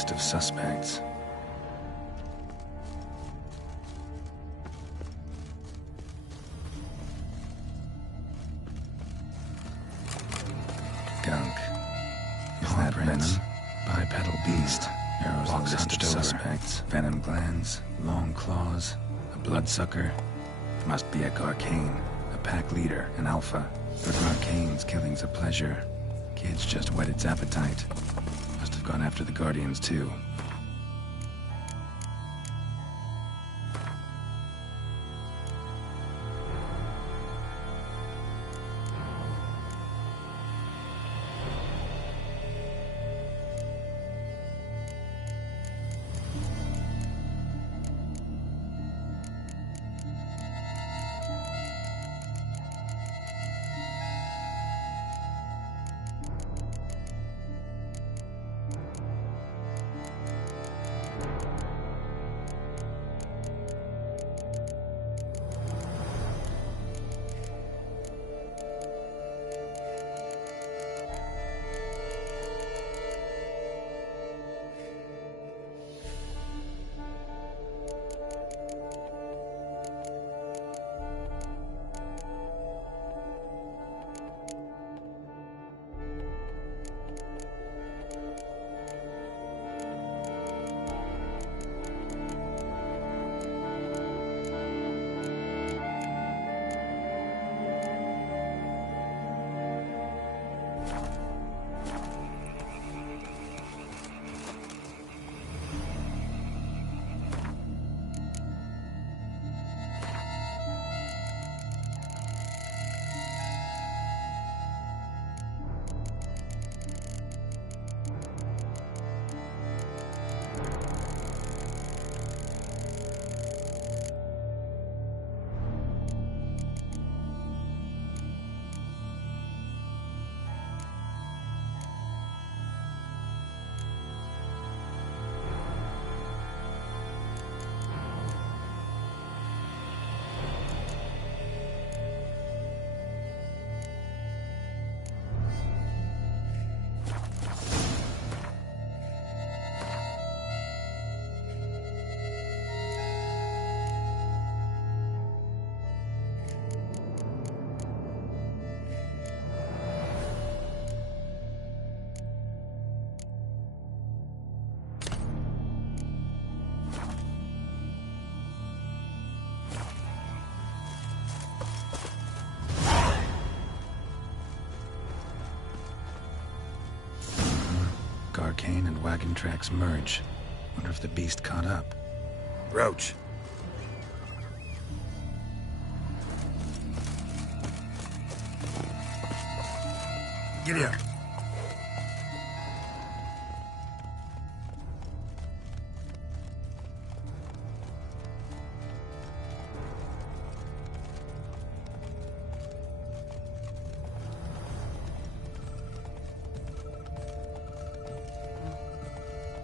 list of suspects. Gunk. Is that venom? Bipedal beast. Arrows on list of suspects. Venom glands, long claws, a bloodsucker. Must be a Garcane, a pack leader, an alpha. For Garcane's killing's a pleasure. Kid's just whet its appetite. Must have gone after the Guardians too. Garcane and wagon tracks merge. Wonder if the beast caught up. Roach. Get here.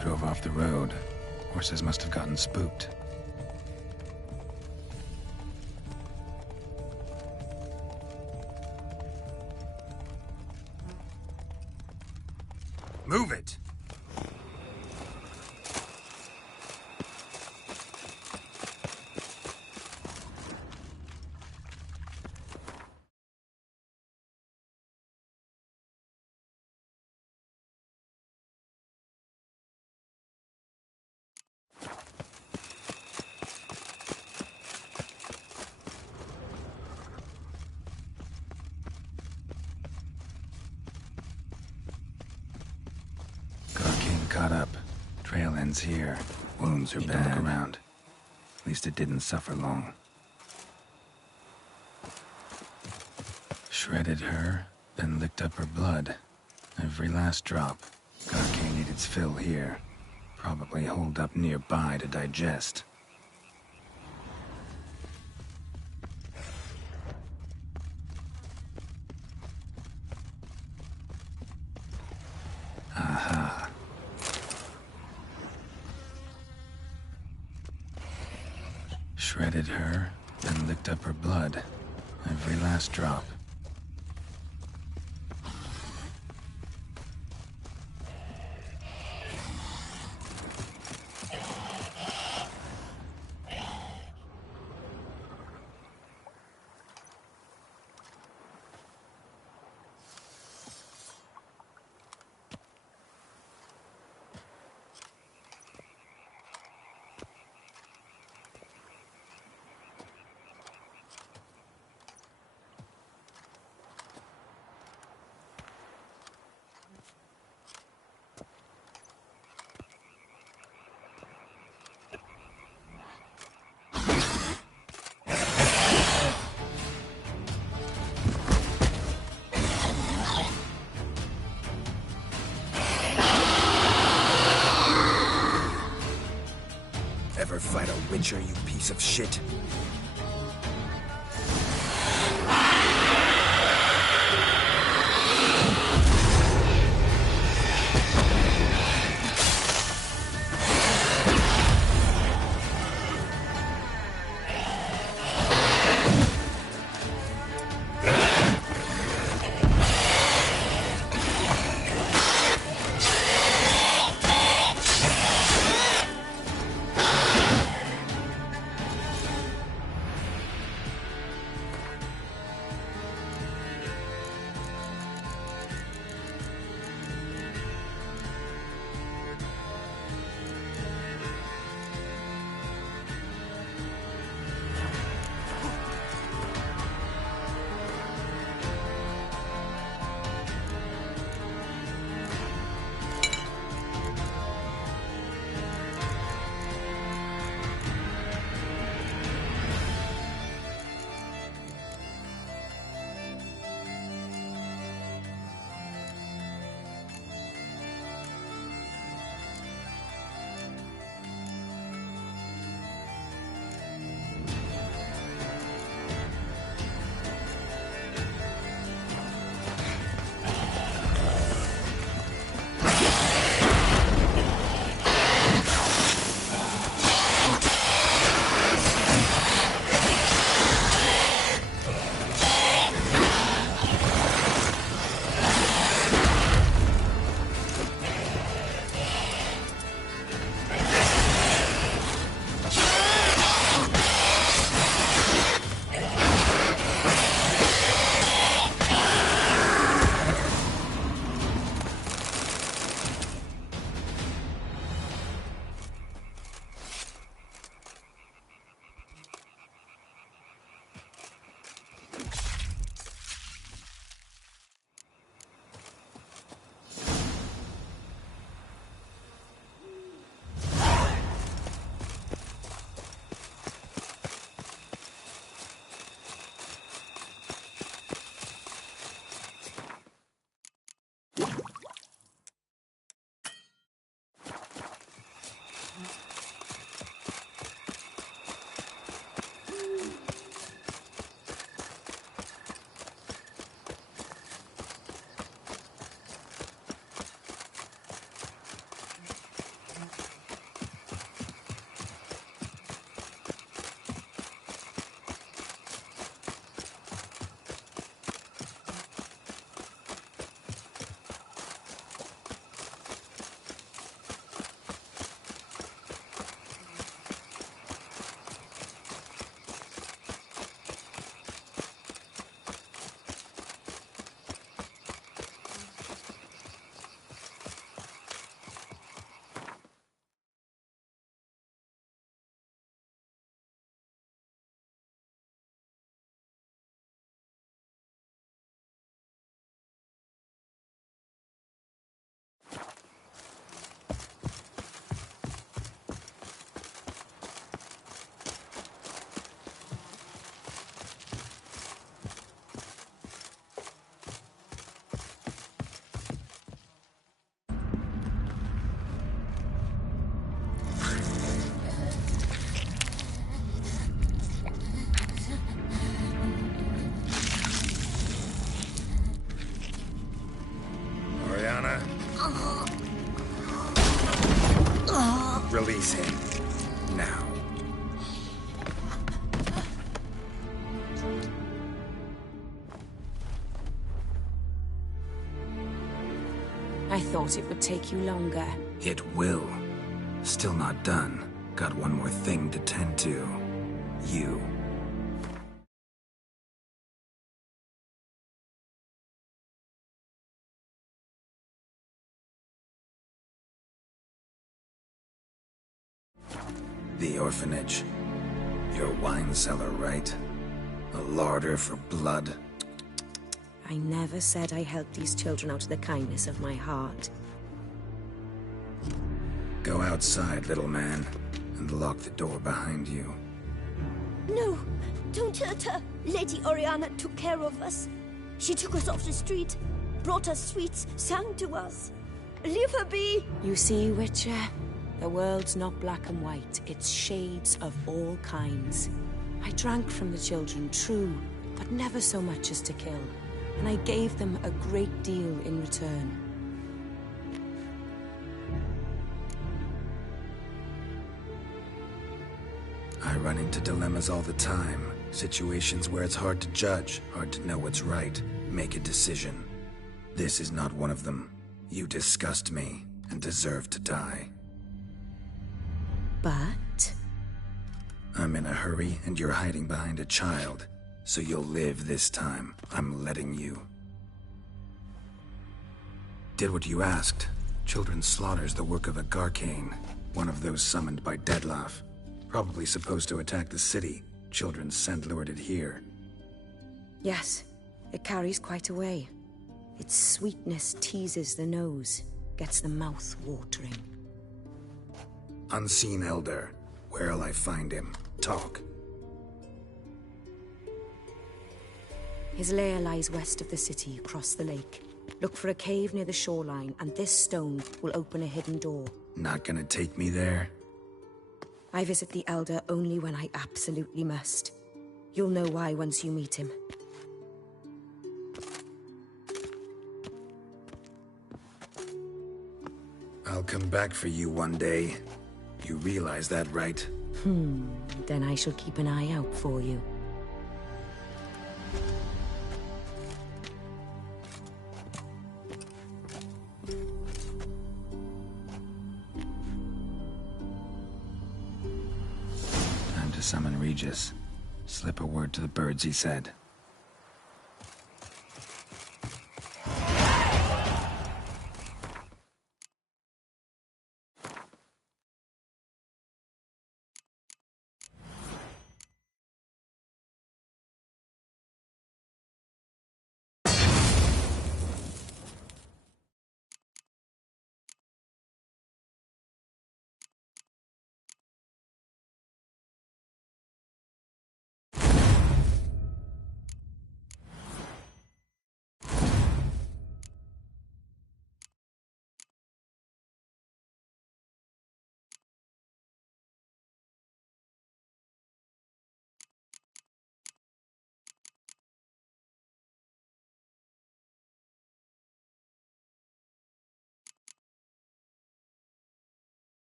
Drove off the road. Horses must have gotten spooked. Move it! Caught up. Trail ends here. Wounds are bad. Look around. At least it didn't suffer long. Shredded her, then licked up her blood. Every last drop. Garcane ate its fill here. Probably holed up nearby to digest. Aha. Shredded her, then licked up her blood. Every last drop. ever fight a Witcher, you piece of shit? Release him. Now. I thought it would take you longer. It will. Still not done. Got one more thing to tend to. You. The orphanage. Your wine cellar, right? A larder for blood. I never said I helped these children out of the kindness of my heart. Go outside, little man, and lock the door behind you. No, don't hurt her. Lady Oriana took care of us. She took us off the street, brought us sweets, sang to us. Leave her be. You see, Witcher? The world's not black and white, it's shades of all kinds. I drank from the children, true, but never so much as to kill. And I gave them a great deal in return. I run into dilemmas all the time. Situations where it's hard to judge, hard to know what's right, make a decision. This is not one of them. You disgust me, and deserve to die. But... I'm in a hurry, and you're hiding behind a child. So you'll live this time. I'm letting you. Did what you asked. Children's slaughter's the work of a Garcane, one of those summoned by Dettlaff. Probably supposed to attack the city. Children's scent lured it here. yes, it carries quite a way. Its sweetness teases the nose, gets the mouth watering. Unseen Elder. Where'll I find him? Talk. His lair lies west of the city, across the lake. Look for a cave near the shoreline, and this stone will open a hidden door. Not gonna take me there? I visit the Elder only when I absolutely must. You'll know why once you meet him. I'll come back for you one day. You realize that, right? Then I shall keep an eye out for you. Time to summon Regis. Slip a word to the birds, he said.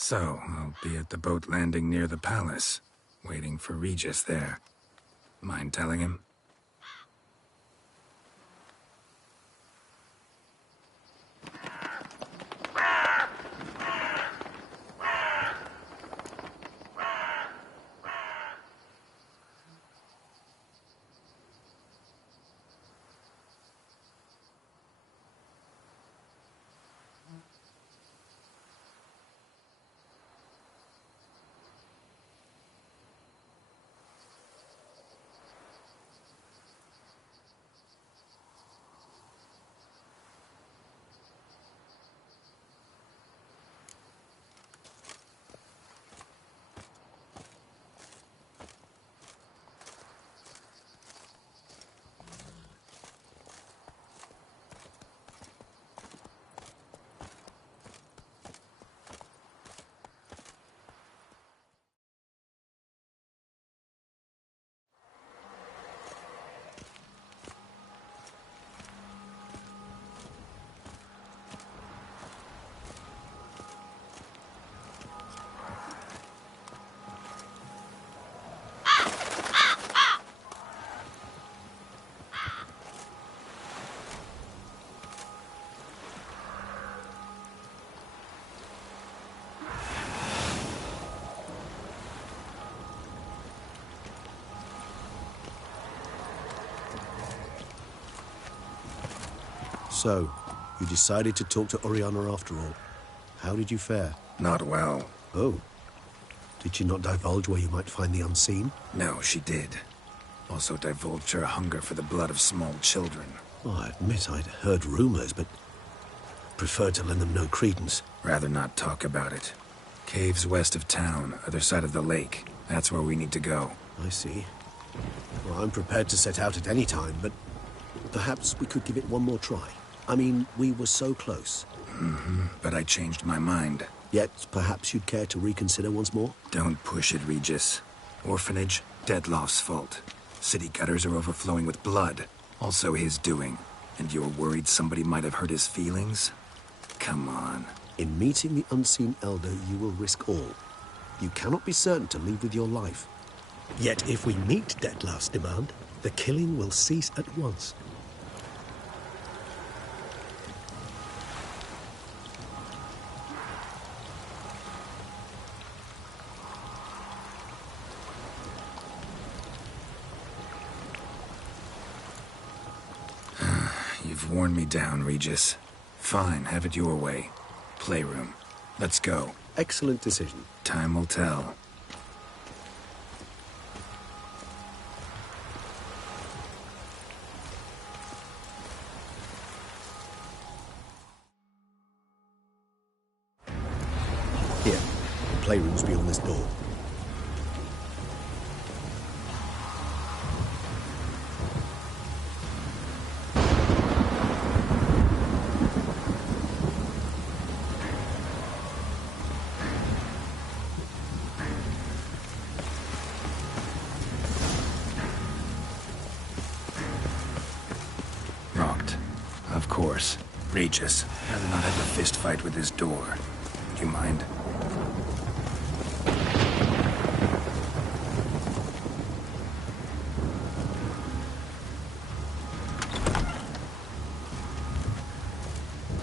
So, I'll be at the boat landing near the palace, waiting for Regis there. Mind telling him? So, you decided to talk to Oriana after all. How did you fare? Not well. Oh. Did she not divulge where you might find the unseen? No, she did. Also divulged her hunger for the blood of small children. Well, I admit I'd heard rumors, but preferred to lend them no credence. Rather not talk about it. Caves west of town, other side of the lake. That's where we need to go. I see. Well, I'm prepared to set out at any time, but perhaps we could give it one more try. I mean, we were so close. But I changed my mind. Yet, perhaps you'd care to reconsider once more? Don't push it, Regis. Orphanage, Deadloff's fault. City gutters are overflowing with blood. Also his doing. And you're worried somebody might have hurt his feelings? Come on. In meeting the unseen elder, you will risk all. You cannot be certain to leave with your life. Yet if we meet Deadloff's demand, the killing will cease at once. You've worn me down, Regis. Fine, have it your way. Playroom. Let's go. Excellent decision. Time will tell. Here, the playroom's beyond this door. Of course. Regis, rather not have a fist fight with this door. Do you mind?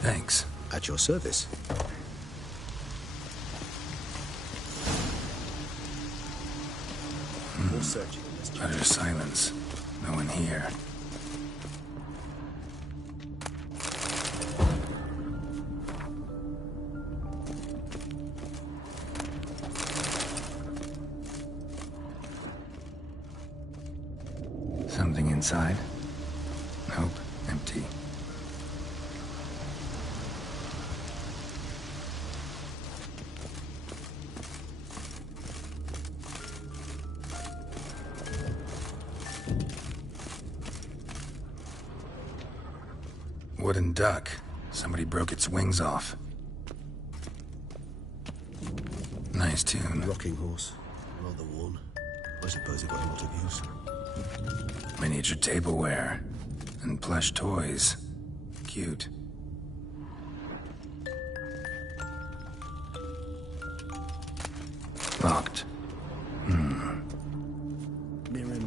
Thanks. At your service. More searching in this Utter silence. No one here. Something inside? Nope, empty. Wooden duck. Somebody broke its wings off. Nice tune. rocking horse. Rather worn. I suppose it got a lot of use. Miniature tableware. And plush toys. Cute. Locked. Mirror,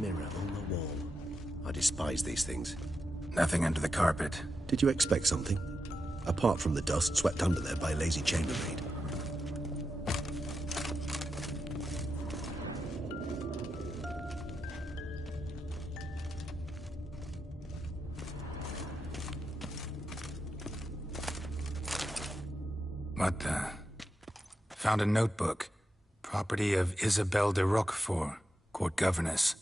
mirror on the wall. I despise these things. Nothing under the carpet. Did you expect something? Apart from the dust swept under there by a lazy chambermaid. What the? Found a notebook. Property of Isabelle de Roquefort, court governess.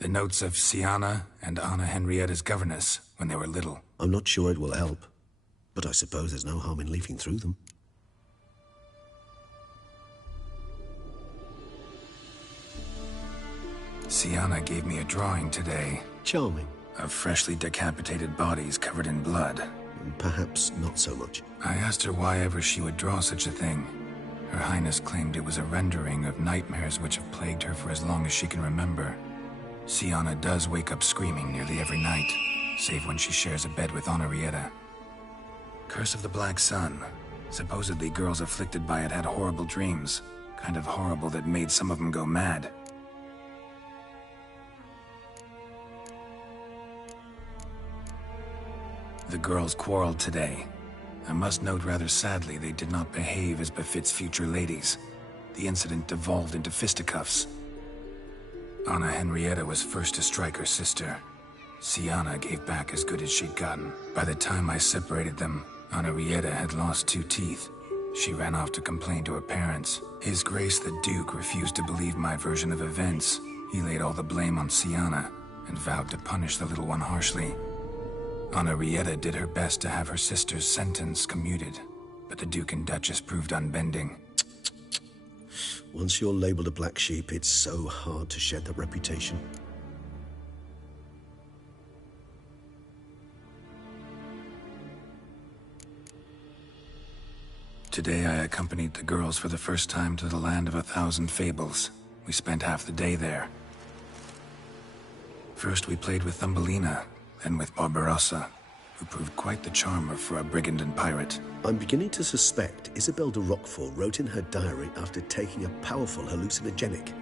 The notes of Sienna and Anna Henrietta's governess when they were little. I'm not sure it will help, but I suppose there's no harm in leafing through them. Sienna gave me a drawing today Charming. of freshly decapitated bodies covered in blood. Perhaps not so much. I asked her why ever she would draw such a thing. Her Highness claimed it was a rendering of nightmares which have plagued her for as long as she can remember. Sienna does wake up screaming nearly every night, save when she shares a bed with Henrietta. Curse of the Black Sun. Supposedly girls afflicted by it had horrible dreams. Kind of horrible that made some of them go mad. The girls quarreled today. I must note rather sadly they did not behave as befits future ladies. The incident devolved into fisticuffs. Anna Henrietta was first to strike her sister. Siana gave back as good as she'd gotten. By the time I separated them, Henrietta had lost 2 teeth. She ran off to complain to her parents. His Grace the Duke refused to believe my version of events. He laid all the blame on Siana and vowed to punish the little one harshly. Henrietta did her best to have her sister's sentence commuted, but the Duke and Duchess proved unbending. Once you're labeled a black sheep, it's so hard to shed that reputation. Today I accompanied the girls for the first time to the land of 1,000 fables. We spent half the day there. First we played with Thumbelina, then with Barbarossa, who proved quite the charmer for a brigand and pirate. I'm beginning to suspect Isabel de Roquefort wrote in her diary after taking a powerful hallucinogenic.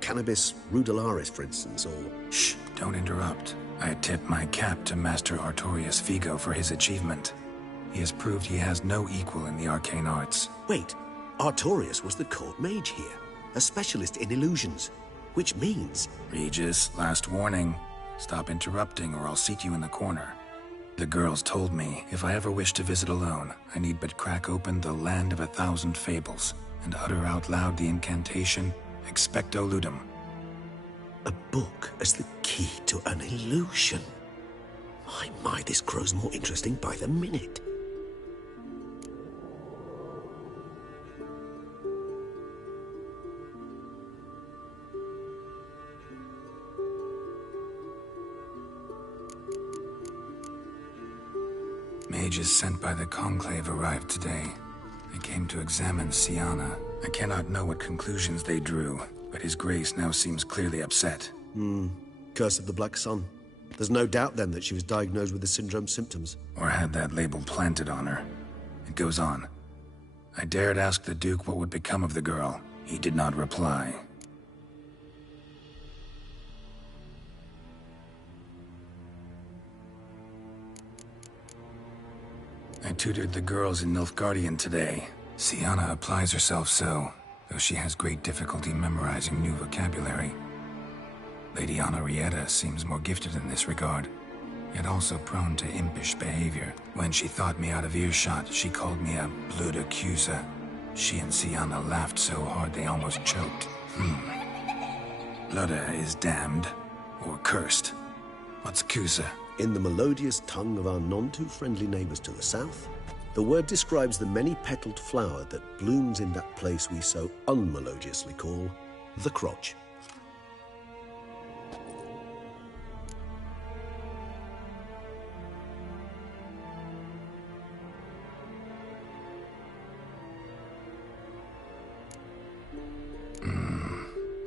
Cannabis rudelaris, for instance, or... Shh, don't interrupt. I tip my cap to Master Artorius Vigo for his achievement. He has proved he has no equal in the arcane arts. Wait, Artorius was the court mage here, a specialist in illusions, which means... Regis, last warning. Stop interrupting or I'll seat you in the corner. The girls told me if I ever wish to visit alone, I need but crack open the land of 1,000 fables and utter out loud the incantation, Expecto Ludum. A book as the key to an illusion. My, this grows more interesting by the minute. Mages sent by the Conclave arrived today. They came to examine Siana. I cannot know what conclusions they drew, but His Grace now seems clearly upset. Curse of the Black Sun. There's no doubt then that she was diagnosed with the syndrome symptoms. Or had that label planted on her. It goes on. I dared ask the Duke what would become of the girl. He did not reply. I tutored the girls in Nilfgaardian today. Siana applies herself so, though she has great difficulty memorizing new vocabulary. Lady Henrietta seems more gifted in this regard, yet also prone to impish behavior. When she thought me out of earshot, she called me a blood accuser. She and Siana laughed so hard they almost choked. Blood is damned, or cursed. What's accuser? In the melodious tongue of our none-too-friendly neighbors to the south, the word describes the many-petaled flower that blooms in that place we so unmelodiously call the crotch.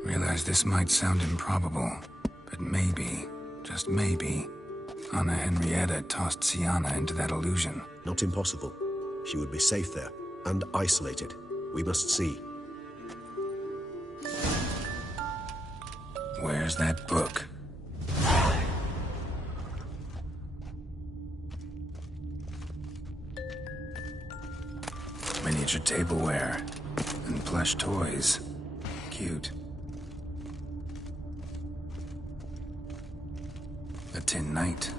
Realize this might sound improbable, but maybe, just maybe, Anna Henrietta tossed Siana into that illusion. Not impossible. She would be safe there, and isolated. We must see. Where's that book? Miniature tableware and plush toys. Cute. A tin knight.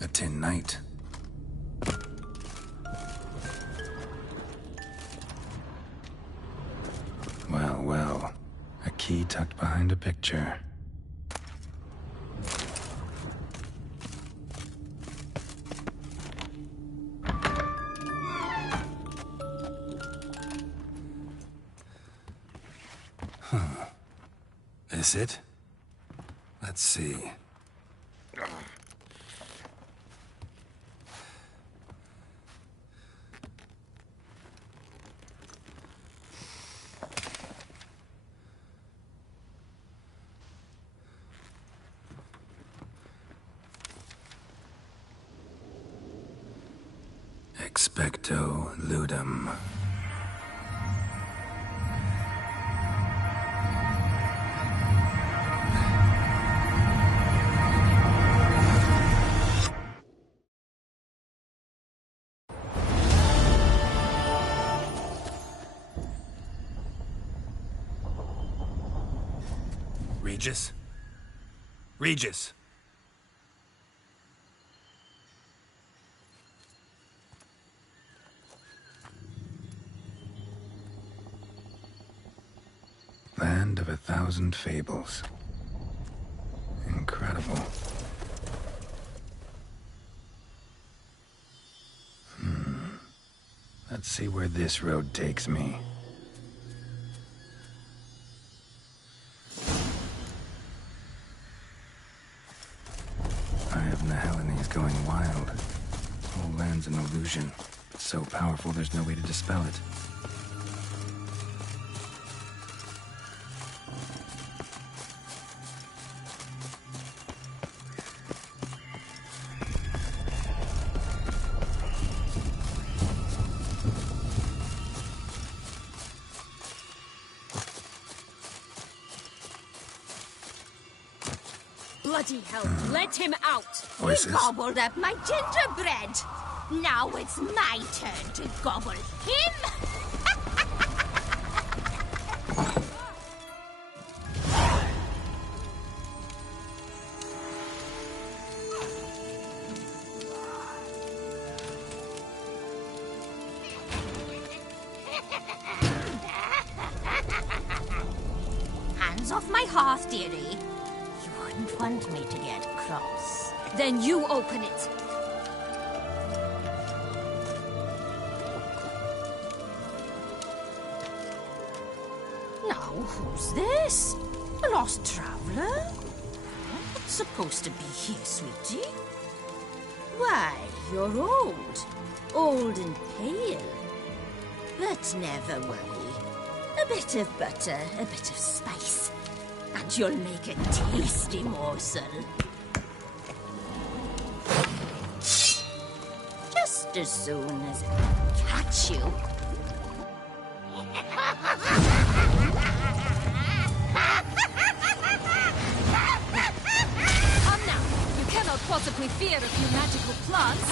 A tin knight. Well, well. A key tucked behind a picture. This it? Let's see. Expecto Ludum. Regis? Regis! Land of 1,000 fables. Incredible. Let's see where this road takes me. Eye of Nehelene is going wild. Whole land's an illusion. It's so powerful there's no way to dispel it. Bloody hell, let him out! Voices? He gobbled up my gingerbread. Now it's my turn to gobble him. Hands off my hearth, dearie. You wouldn't want me to get cross. Then you open it. Now, who's this? A lost traveler? What's supposed to be here, sweetie? Why, you're old. Old and pale. But never worry. A bit of butter, a bit of spice, and you'll make a tasty morsel. Just as soon as I catch you. Come now, you cannot possibly fear a few magical plants.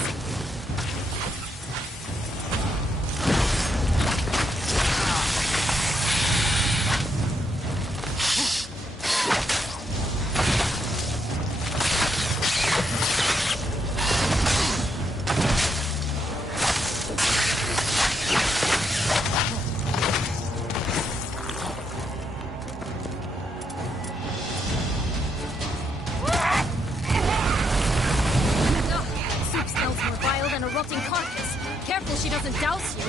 Carcass. Careful she doesn't douse you.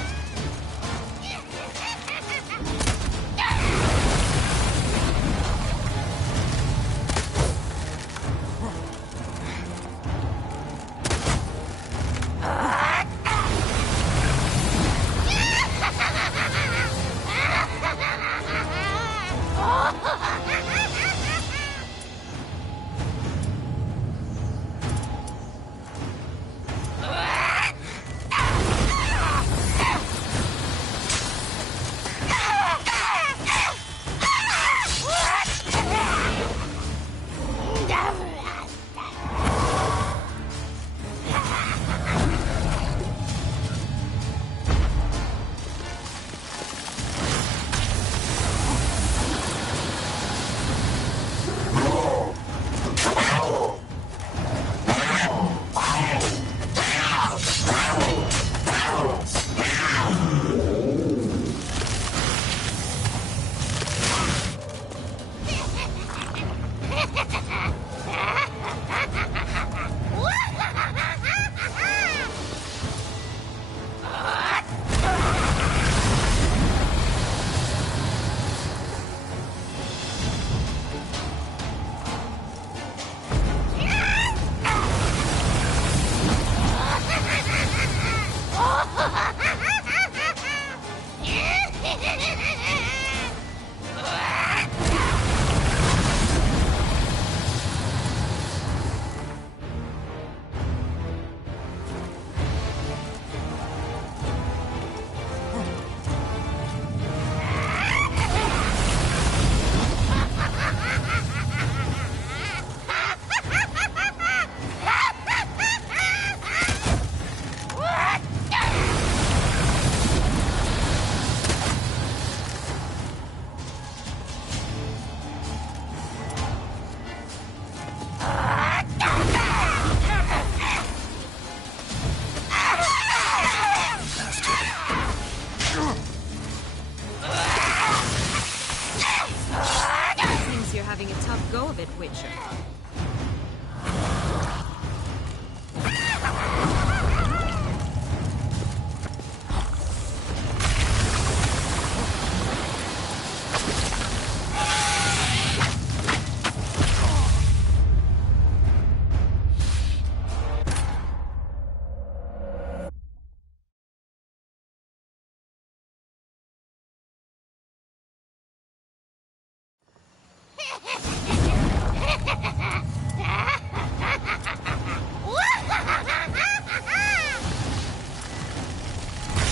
wicked witcher.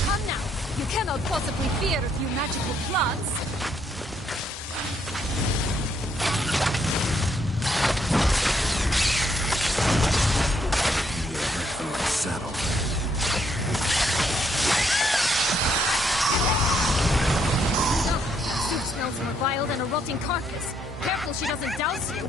Come now. You cannot possibly fear a few magical plants. From my saddle. Soup smells more vile than a rotting carcass. Careful she doesn't douse you.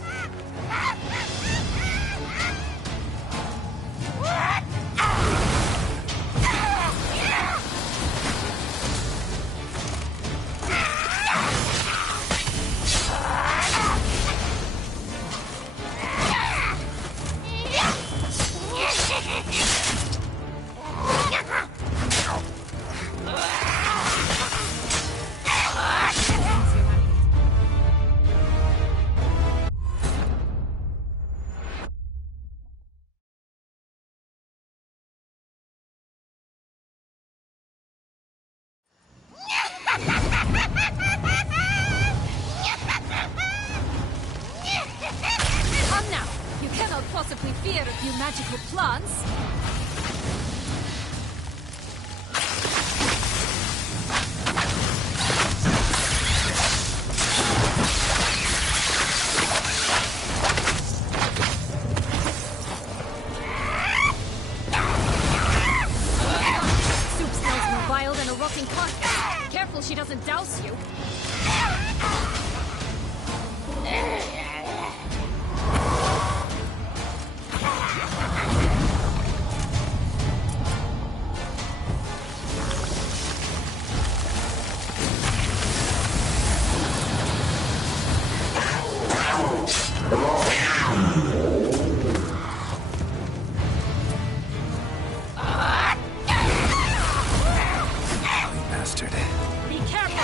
Come now. You cannot possibly fear a few magical plants. Soup smells more vile than a rotting carcass. Careful she doesn't douse you. Bastard. Be careful.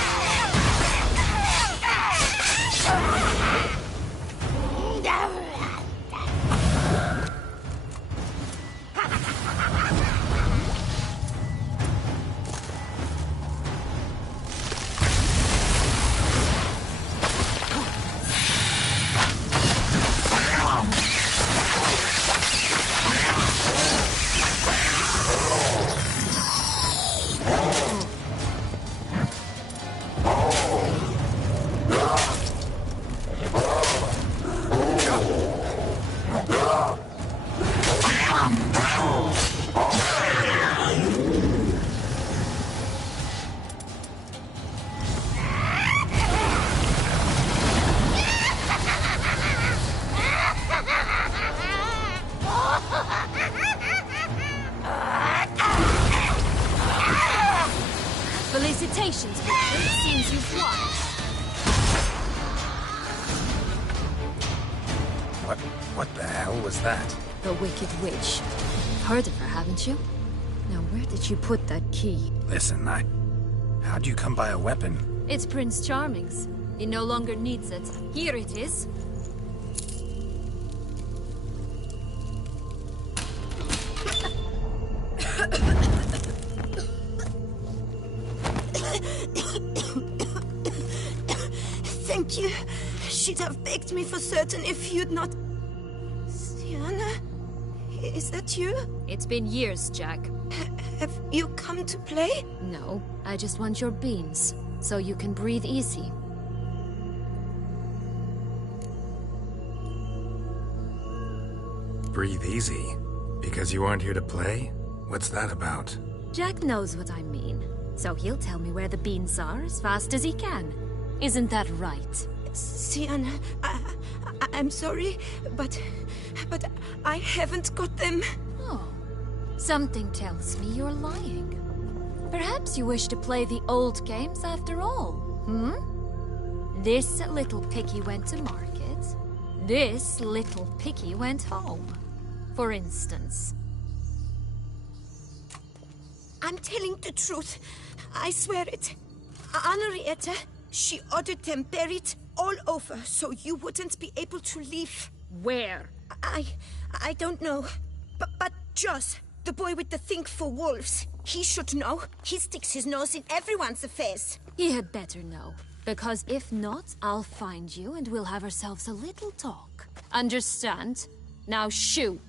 Felicitations, Victor. It seems you've won. What the hell was that? The Wicked Witch. You've heard of her, haven't you? Now, where did you put that key? Listen, how'd you come by a weapon? It's Prince Charming's. He no longer needs it. Here it is. Thank you. She'd have baked me for certain if you'd not... Sienna? Is that you? It's been years, Jack. Have you come to play? No, I just want your beans, so you can breathe easy. Breathe easy? Because you aren't here to play? What's that about? Jack knows what I mean, so he'll tell me where the beans are as fast as he can. Isn't that right? Sienna, I'm sorry, but I haven't got them. Oh, something tells me you're lying. Perhaps you wish to play the old games after all, hmm? This little piggy went to market. this little piggy went home, for instance. I'm telling the truth. I swear it. Henrietta, she ordered them buried all over so you wouldn't be able to leave. Where? I don't know. But Joss, the boy with the thing for wolves, he should know. He sticks his nose in everyone's affairs. He had better know. Because if not, I'll find you and we'll have ourselves a little talk. Understand? Now shoo!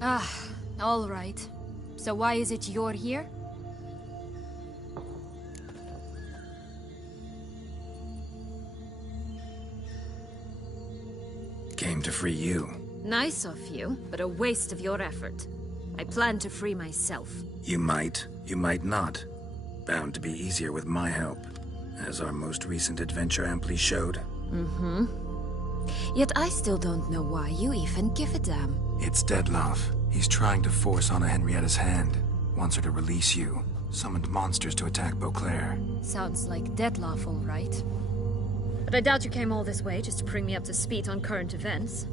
Ah, all right. So why is it you're here? Came to free you. Nice of you, but a waste of your effort. I plan to free myself. You might not. Bound to be easier with my help, as our most recent adventure amply showed. Mm-hmm. Yet I still don't know why you even give a damn. It's Dettlaff. He's trying to force Anna Henrietta's hand. Wants her to release you. Summoned monsters to attack Beauclair. Sounds like Dettlaff, all right. But I doubt you came all this way just to bring me up to speed on current events.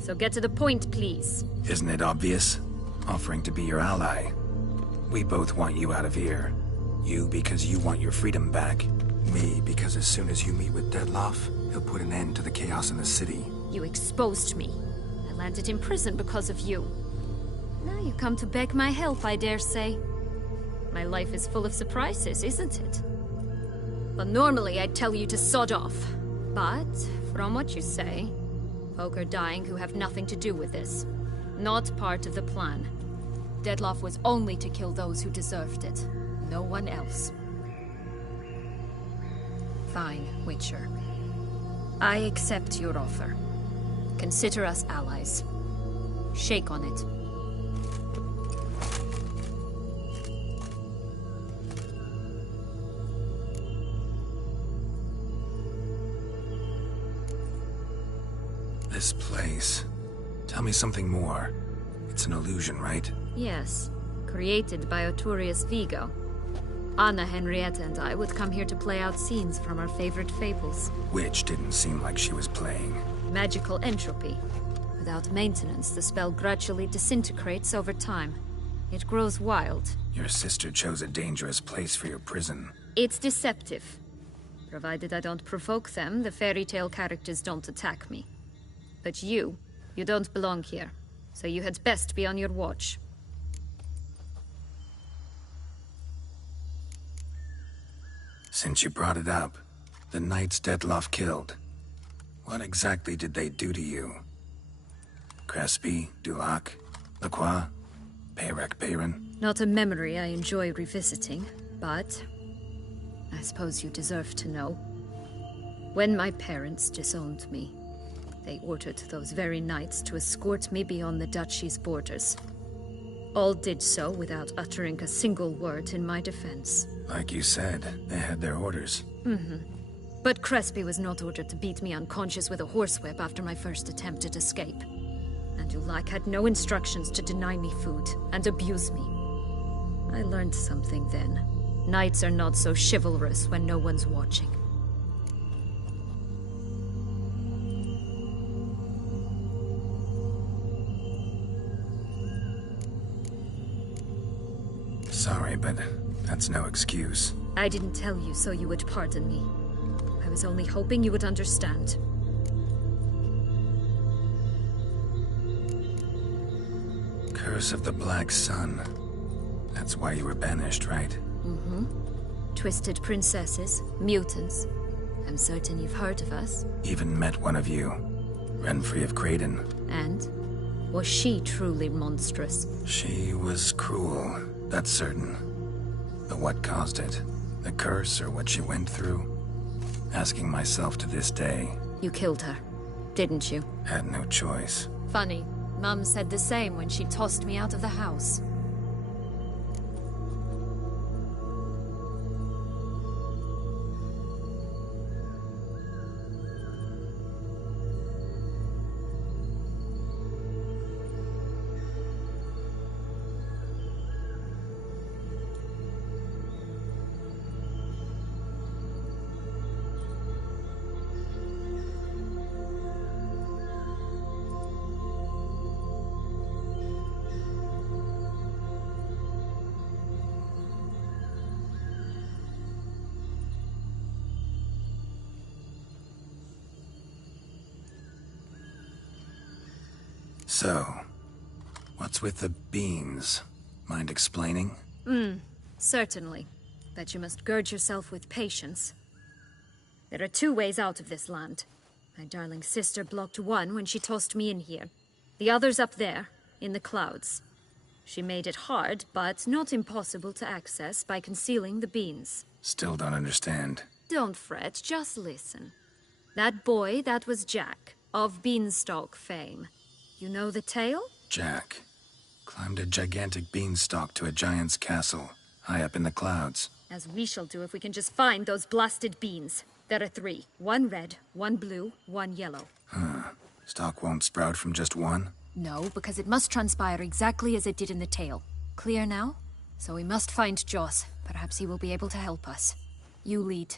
So get to the point, please. Isn't it obvious? Offering to be your ally. We both want you out of here. You because you want your freedom back. Me because as soon as you meet with Dettlaff, he'll put an end to the chaos in the city. You exposed me. I landed in prison because of you. Now you come to beg my help, I dare say. My life is full of surprises, isn't it? But normally I'd tell you to sod off. But, from what you say, folk are dying who have nothing to do with this. Not part of the plan. Dettlaff was only to kill those who deserved it. No one else. Fine, Witcher. I accept your offer. Consider us allies. Shake on it. This place. Tell me something more. It's an illusion, right? Yes. Created by Arturius Vigo. Anna, Henrietta, and I would come here to play out scenes from our favorite fables. Which didn't seem like she was playing. Magical entropy. Without maintenance, the spell gradually disintegrates over time. It grows wild. Your sister chose a dangerous place for your prison. It's deceptive. Provided I don't provoke them, the fairy tale characters don't attack me. But you don't belong here. So you had best be on your watch. Since you brought it up, the knights Dettlaff killed. What exactly did they do to you? Crespi, Dulac, Lacroix, Peyrac Peyran? Not a memory I enjoy revisiting, but I suppose you deserve to know. When my parents disowned me, they ordered those very knights to escort me beyond the duchy's borders. All did so without uttering a single word in my defense. Like you said, they had their orders. Mm-hmm. But Crespi was not ordered to beat me unconscious with a horsewhip after my first attempt at escape. And Dulac had no instructions to deny me food and abuse me. I learned something then. Knights are not so chivalrous when no one's watching. Sorry, but that's no excuse. I didn't tell you so you would pardon me. I was only hoping you would understand. Curse of the Black Sun. That's why you were banished, right? Mm-hmm. Twisted princesses, mutants. I'm certain you've heard of us. Even met one of you. Renfrey of Craden. And? Was she truly monstrous? She was cruel, that's certain. But what caused it? The curse or what she went through? Asking myself to this day. You killed her, didn't you? Had no choice. Funny. Mum said the same when she tossed me out of the house. So, what's with the beans? Mind explaining? Certainly. But you must gird yourself with patience. There are two ways out of this land. My darling sister blocked one when she tossed me in here. The other's up there, in the clouds. She made it hard, but not impossible to access by concealing the beans. Still don't understand. Don't fret, just listen. That boy, that was Jack, of Beanstalk fame. You know the tale? Jack climbed a gigantic beanstalk to a giant's castle, high up in the clouds. As we shall do if we can just find those blasted beans. There are 3. 1 red, 1 blue, 1 yellow. Stalk won't sprout from just one? No, because it must transpire exactly as it did in the tale. Clear now? So we must find Joss. Perhaps he will be able to help us. You lead.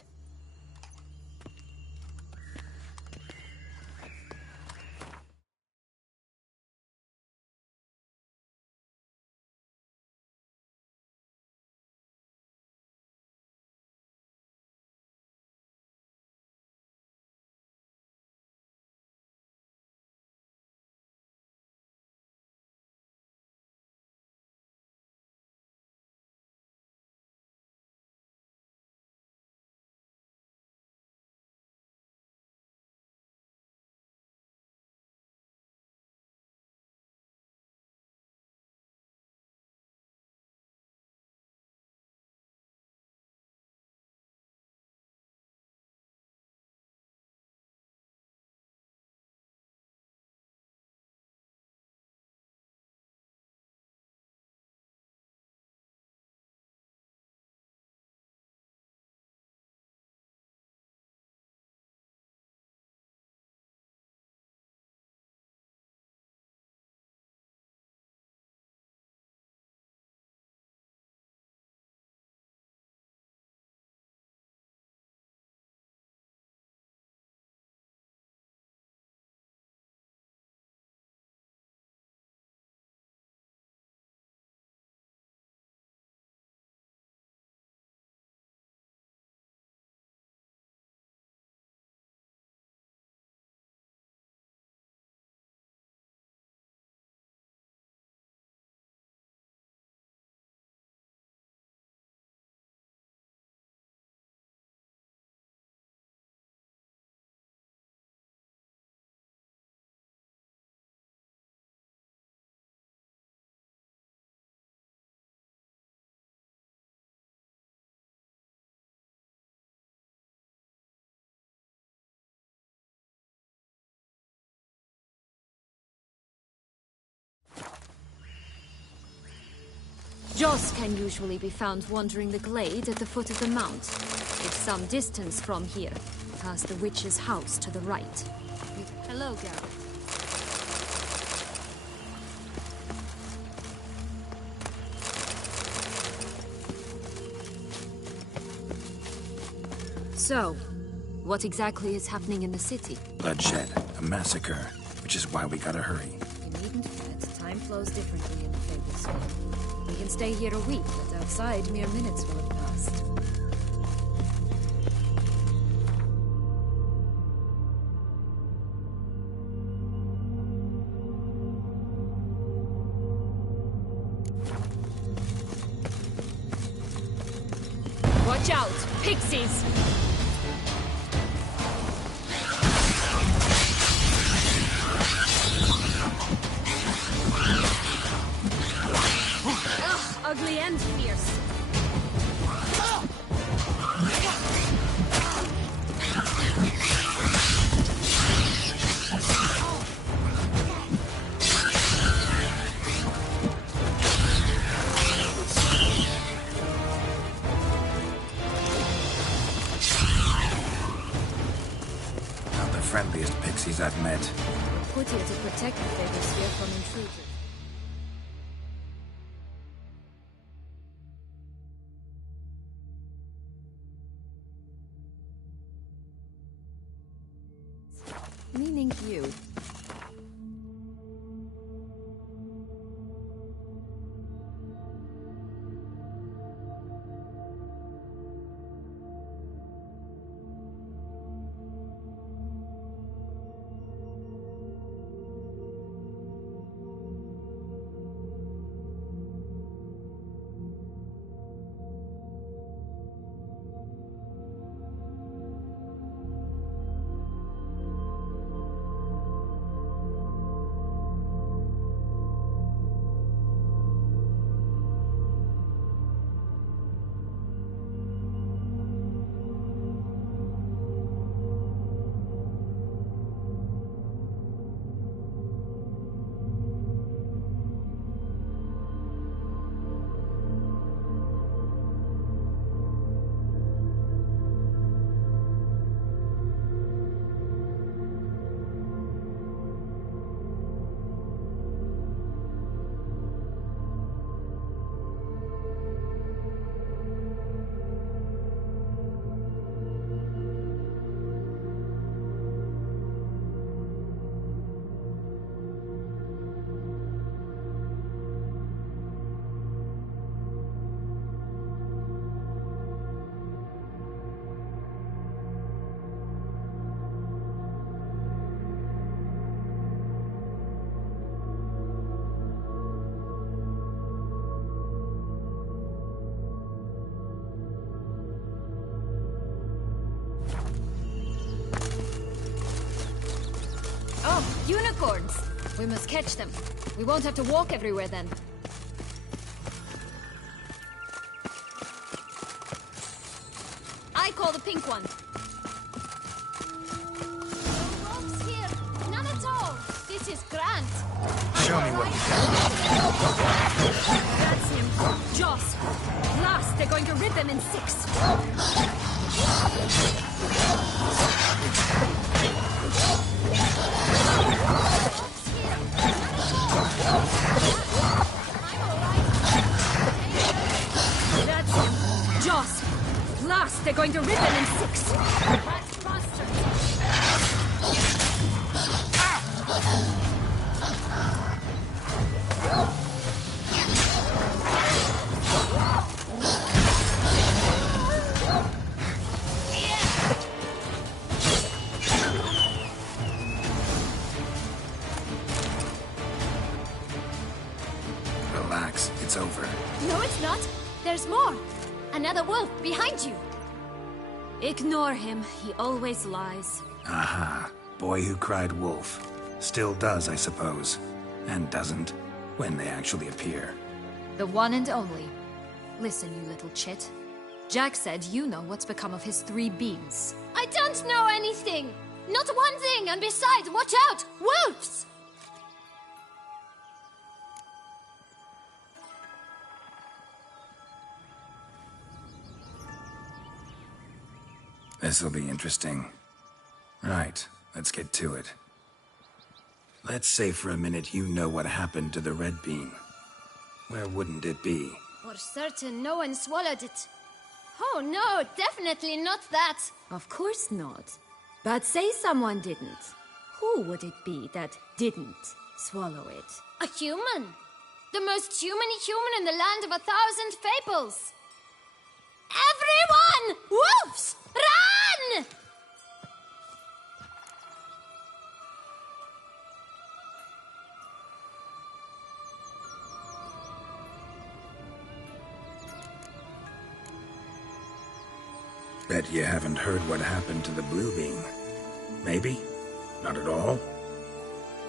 Joss can usually be found wandering the glade at the foot of the mount. It's some distance from here, past the witch's house to the right. Hello, Garrett. So, what exactly is happening in the city? Bloodshed, a massacre, which is why we gotta hurry. You needn't fret. Time flows differently in the Fable Sphere. We can stay here a week, but outside, mere minutes will have passed. Watch out! Pixies! Ugly and fierce. Not the friendliest pixies I've met. We're put here to protect the Fable Sphere from intruders. Meaning you. Unicorns! We must catch them. We won't have to walk everywhere then. I call the pink one. No ropes here. None at all. This is grand. Show me what you That's him. Joss. Last, they're going to rip him in 6. That's him. Joss. Last, they're going to rip him in 6. That's faster. Relax, it's over. No, it's not. There's more. Another wolf behind you. Ignore him. He always lies. Aha. Boy who cried wolf. Still does, I suppose. And doesn't, when they actually appear. The one and only. Listen, you little chit. Jack said you know what's become of his 3 beans. I don't know anything! Not one thing, and besides, watch out! Wolves! This'll be interesting. Right, let's get to it. Let's say for a minute you know what happened to the red bean. Where wouldn't it be? For certain, no one swallowed it. Oh no, definitely not that. Of course not. But say someone didn't. Who would it be that didn't swallow it? A human. The most humany human in the land of 1,000 fables. Everyone! Wolves! Run! Bet you haven't heard what happened to the blue bean. Maybe? Not at all?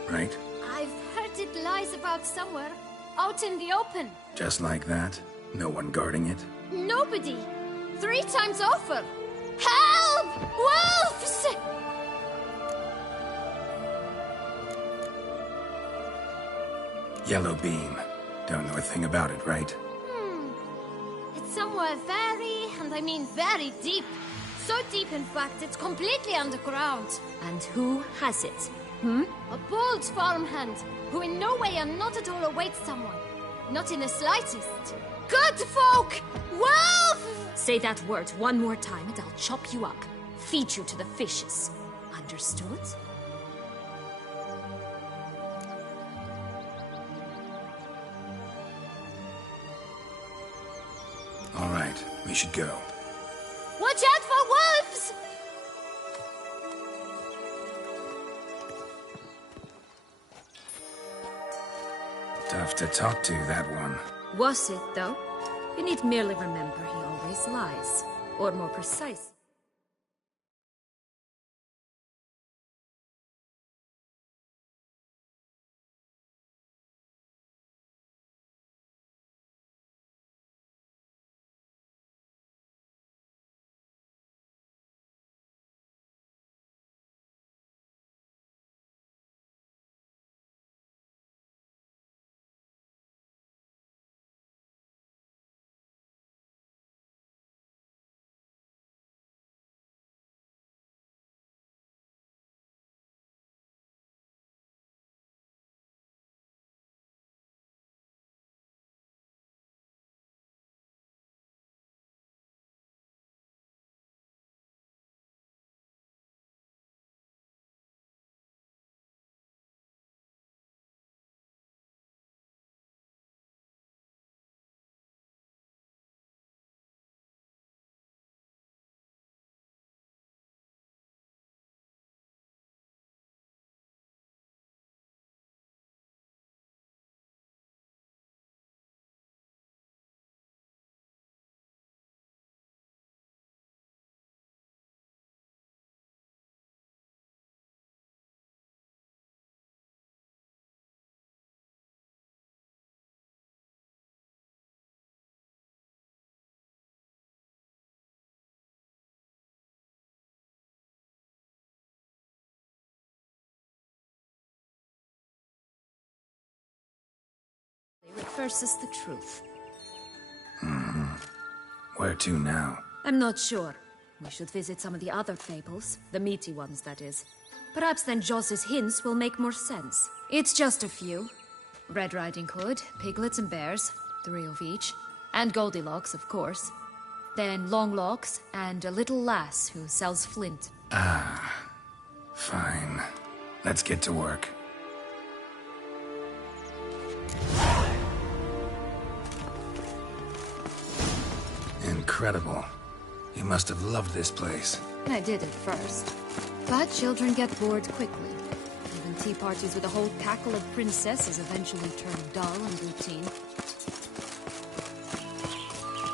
Right? I've heard it lies about somewhere, out in the open. Just like that? No one guarding it? Nobody. 3 times over. Help! Wolves! Yellow bean. Don't know a thing about it, right? It's somewhere very, and I mean very deep. So deep, in fact, it's completely underground. And who has it? A bold farmhand, who in no way and not at all awaits someone. Not in the slightest. Good folk! Wolf! Say that word one more time and I'll chop you up. Feed you to the fishes. Understood? All right, we should go. Watch out for wolves! Tough to talk to, that one. Was it, though? You need merely remember he always lies. Or more precise. Versus the truth. Where to now? I'm not sure. We should visit some of the other fables. The meaty ones, that is. Perhaps then Joss's hints will make more sense. It's just a few. Red Riding Hood, piglets and bears, 3 of each. And Goldilocks, of course. Then Longlocks, and a little lass who sells flint. Fine. Let's get to work. Incredible. You must have loved this place. I did at first. But children get bored quickly. Even tea parties with a whole cackle of princesses eventually turn dull and routine.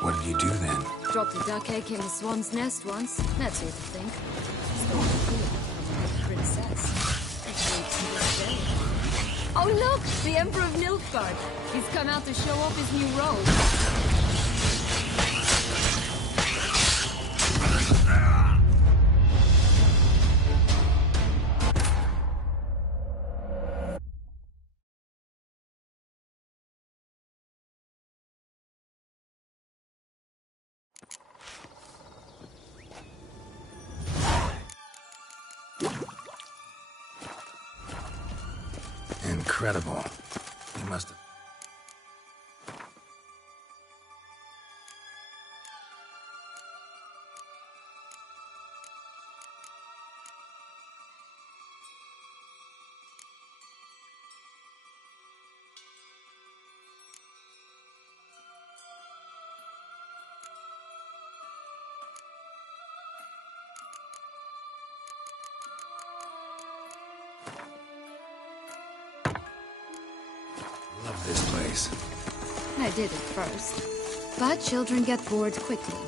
What did you do then? Dropped a duck egg in a swan's nest once, that sort of thing. Still a princess. Oh look! The Emperor of Nilfgaard! He's come out to show off his new robe. Incredible. You must have... Love this place. I did at first. But children get bored quickly.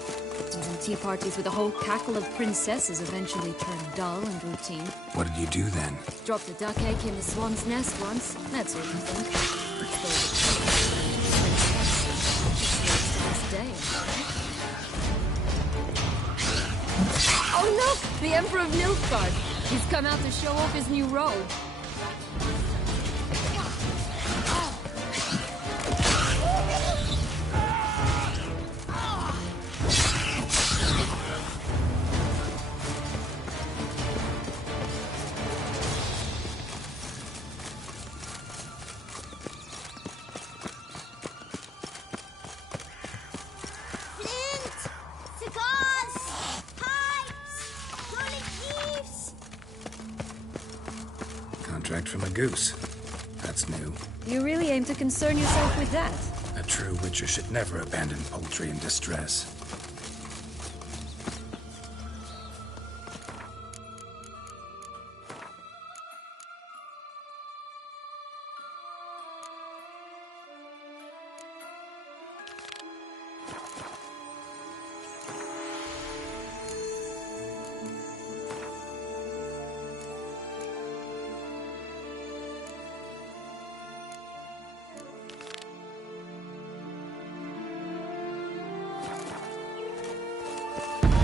Even tea parties with a whole cackle of princesses eventually turn dull and routine. What did you do then? Dropped a duck egg in the swan's nest once, that sort of thing. Oh look! The Emperor of Nilfgaard! He's come out to show off his new robe. Contract from a goose. That's new. You really aim to concern yourself with that? A true witcher should never abandon poultry in distress.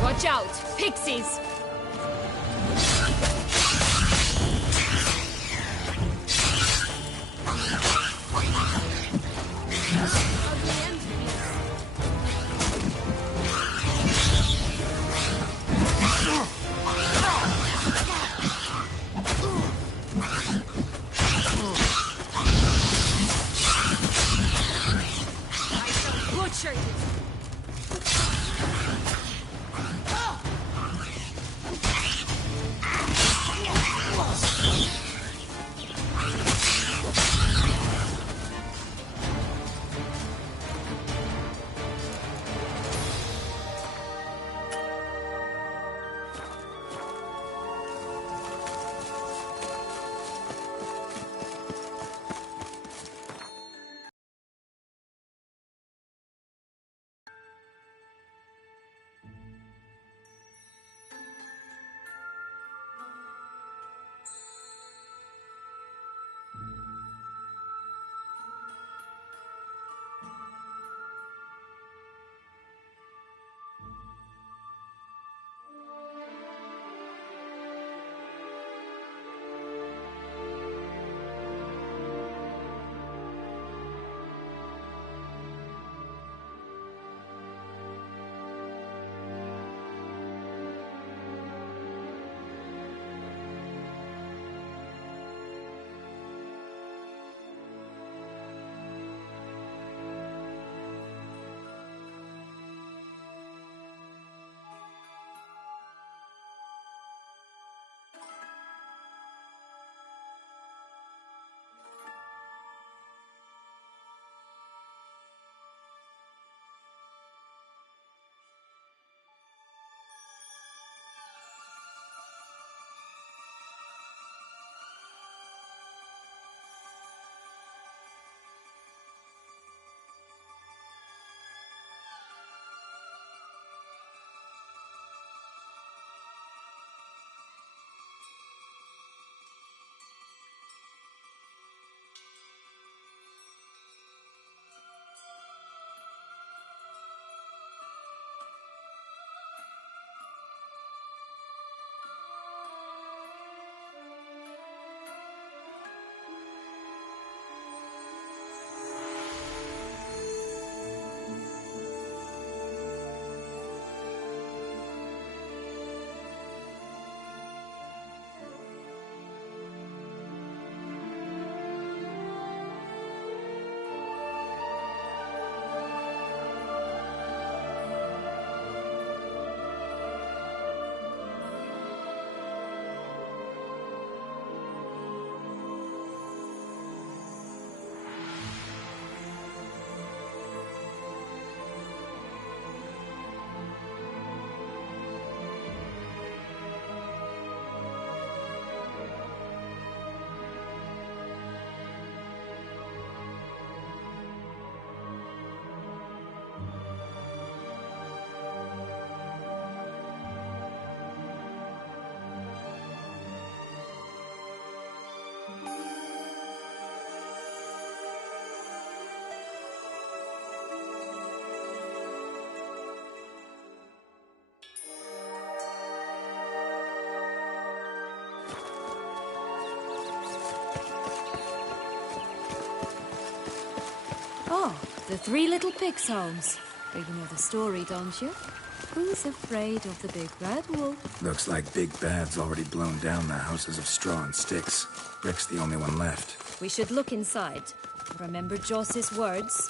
Watch out! Pixies! Butcher you! Three Little Pigs homes. You know the story, don't you? Who's afraid of the big red wolf? Looks like Big Bad's already blown down the houses of straw and sticks. Rick's the only one left. We should look inside. Remember Joss's words?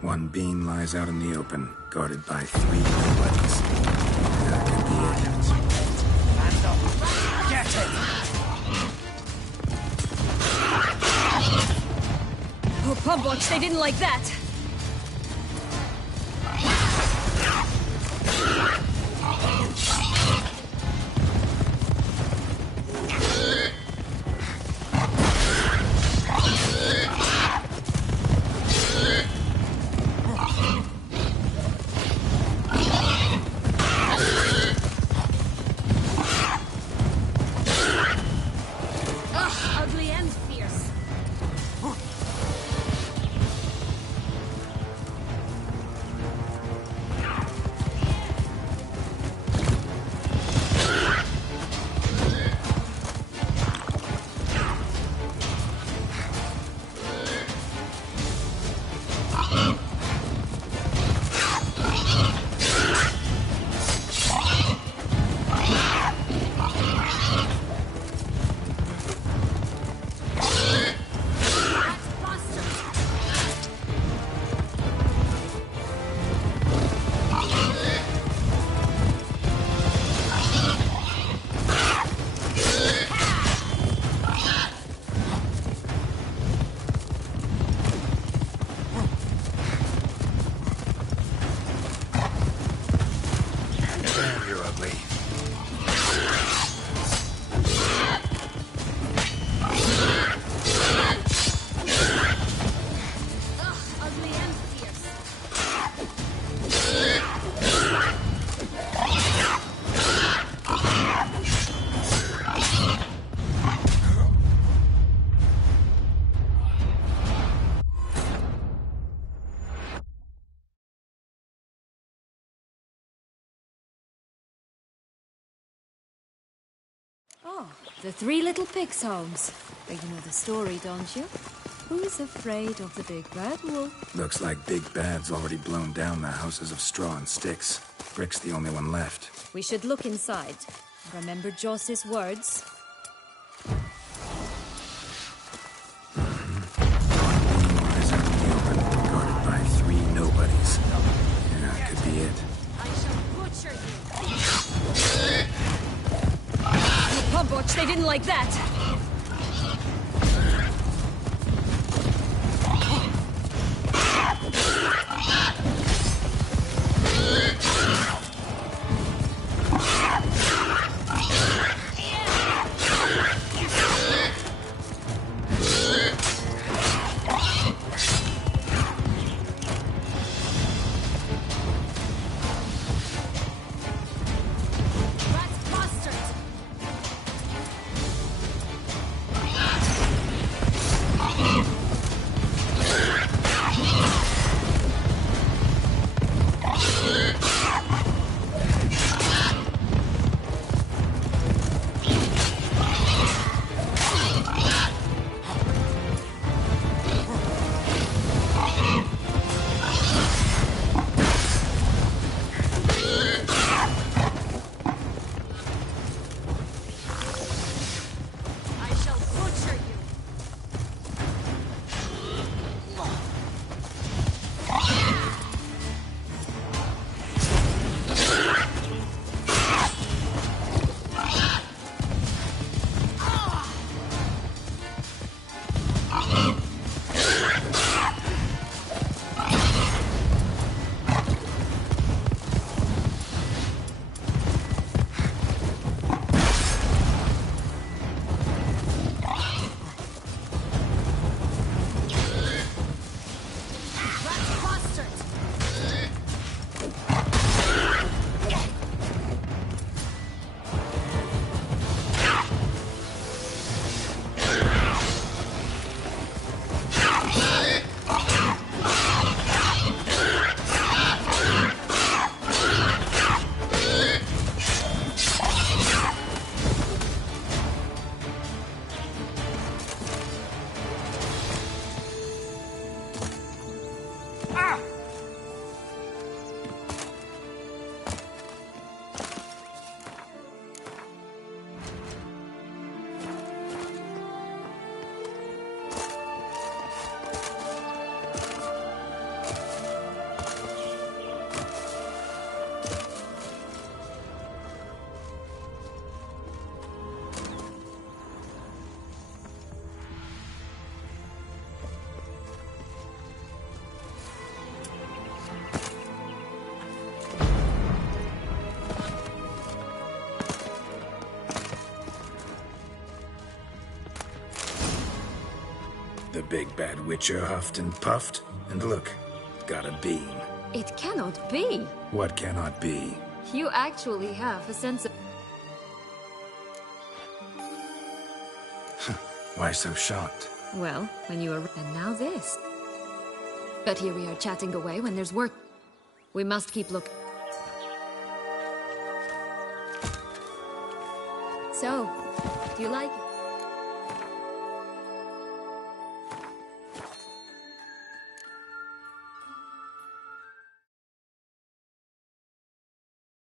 One bean lies out in the open, guarded by 3 nobodies. That could be it. Hands up! Get it! Oh, Pumboch, they didn't like that! Ugly and fierce. You're ugly. Ugly and fierce. Oh, the Three Little Pigs homes. You know the story, don't you? Who's afraid of the big red wolf? Looks like Big Bad's already blown down the houses of straw and sticks. Rick's the only one left. We should look inside. Remember Joss's words? Lies out in the open, guarded by 3 nobodies. Yeah, could be it. I shall butcher you. Pumboch, they didn't like that. big bad witcher huffed and puffed, and look, got a beam. It cannot be. What cannot be? You actually have a sense of... Why so shocked? Well, when you were... And now this. But here we are chatting away when there's work. We must keep looking. So, do you like it?